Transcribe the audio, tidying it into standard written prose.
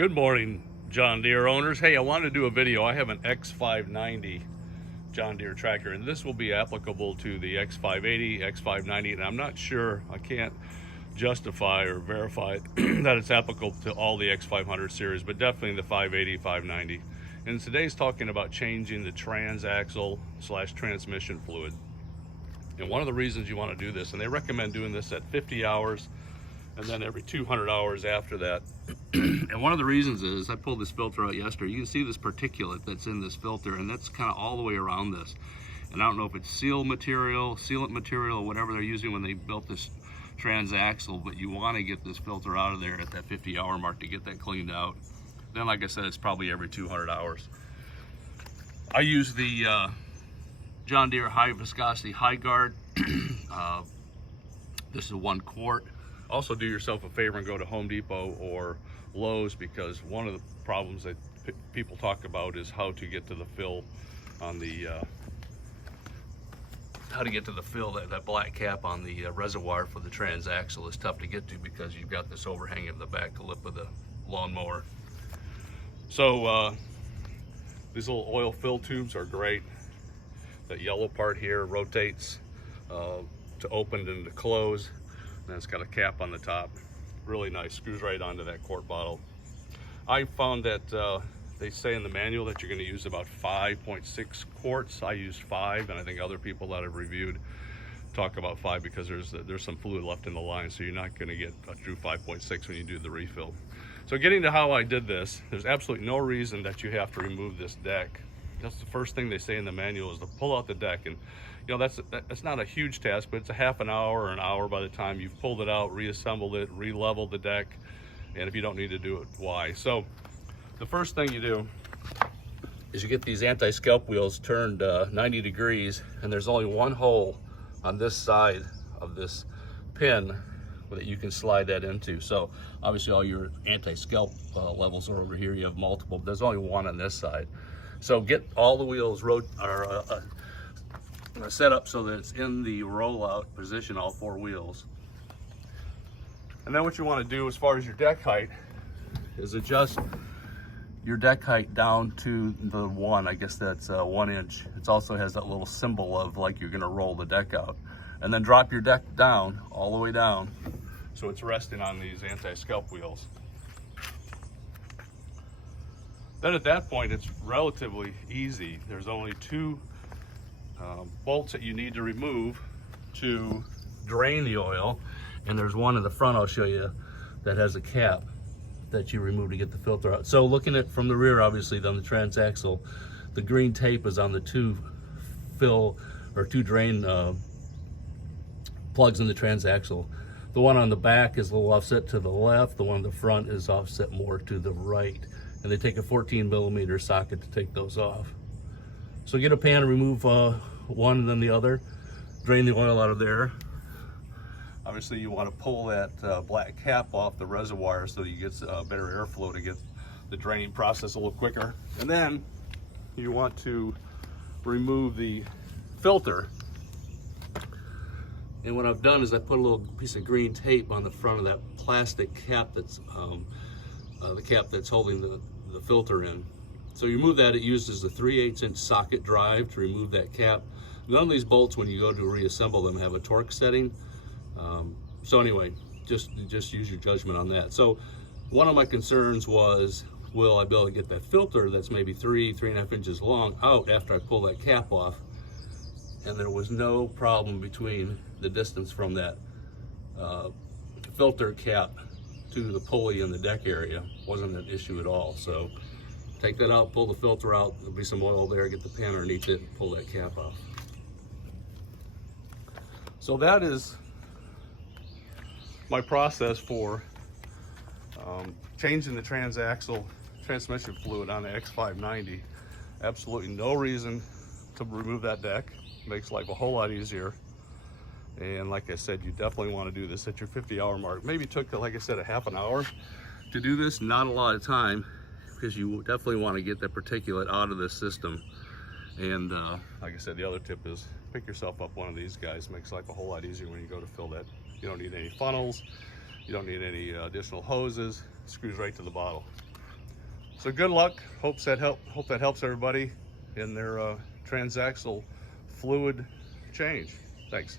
Good morning, John Deere owners. Hey, I wanted to do a video. I have an X590 John Deere tractor, and this will be applicable to the X580, X590, and I'm not sure, I can't justify or verify that it's applicable to all the X500 series, but definitely the 580, 590. And today's talking about changing the transaxle / transmission fluid. And one of the reasons you want to do this, and they recommend doing this at 50 hours and then every 200 hours after that. And one of the reasons is, I pulled this filter out yesterday. You can see this particulate that's in this filter, and that's kind of all the way around this. And I don't know if it's sealant material, or whatever they're using when they built this transaxle, but you want to get this filter out of there at that 50-hour mark to get that cleaned out. Then, like I said, it's probably every 200 hours. I use the John Deere High Viscosity Hy-Gard. This is 1 quart. Also, do yourself a favor and go to Home Depot or Lowe's, because one of the problems that people talk about is how to get to the fill on the that black cap on the reservoir for the transaxle is tough to get to because you've got this overhang of the back lip of the lawnmower. So these little oil fill tubes are great. That yellow part here rotates to open and to close. And it's got a cap on the top. Really nice, screws right onto that quart bottle. I found that they say in the manual that you're going to use about 5.6 quarts. I used 5, and I think other people that I've reviewed talk about 5 because there's some fluid left in the line, so you're not going to get a true 5.6 when you do the refill. So getting to how I did this, there's absolutely no reason that you have to remove this deck. That's the first thing they say in the manual, is to pull out the deck. And you know, that's not a huge task, but it's a half an hour or an hour by the time you've pulled it out, reassembled it, re-leveled the deck. And if you don't need to do it, why? So the first thing you do is you get these anti-scalp wheels turned 90 degrees, and there's only one hole on this side of this pin that you can slide that into. So obviously all your anti-scalp levels are over here. You have multiple, but there's only one on this side. So get all the wheels set up so that it's in the rollout position, all 4 wheels. And then what you want to do as far as your deck height is adjust your deck height down to the 1, I guess that's 1 inch. It also has that little symbol of like you're going to roll the deck out. And then drop your deck down, all the way down, so it's resting on these anti-scalp wheels. Then at that point, it's relatively easy. There's only 2 bolts that you need to remove to drain the oil, and there's one in the front I'll show you that has a cap that you remove to get the filter out. So looking at from the rear, obviously on the transaxle, the green tape is on the 2 drain plugs in the transaxle. The one on the back is a little offset to the left. The one on the front is offset more to the right. And they take a 14mm socket to take those off. So get a pan and remove one and then the other. Drain the oil out of there. Obviously you want to pull that black cap off the reservoir so that you get better airflow to get the draining process a little quicker. And then you want to remove the filter. And what I've done is I put a little piece of green tape on the front of that plastic cap that's the cap that's holding the filter in. So you remove that. It uses the 3/8 inch socket drive to remove that cap. None of these bolts, when you go to reassemble them, have a torque setting. So anyway, just use your judgment on that. So one of my concerns was, will I be able to get that filter that's maybe 3.5 inches long out after I pull that cap off? And there was no problem between the distance from that filter cap to the pulley in the deck area. Wasn't an issue at all. So take that out, pull the filter out, there'll be some oil there, get the pan underneath it, and pull that cap off. So that is my process for changing the transaxle transmission fluid on the X590. Absolutely no reason to remove that deck. Makes life a whole lot easier. And like I said, you definitely want to do this at your 50-hour mark. Maybe it took, like I said, a half an hour to do this. Not a lot of time, because you definitely want to get that particulate out of this system. And like I said, the other tip is pick yourself up one of these guys. Makes life a whole lot easier when you go to fill that. You don't need any funnels. You don't need any additional hoses. It screws right to the bottle. So good luck. Hope that helps everybody in their transaxle fluid change. Thanks.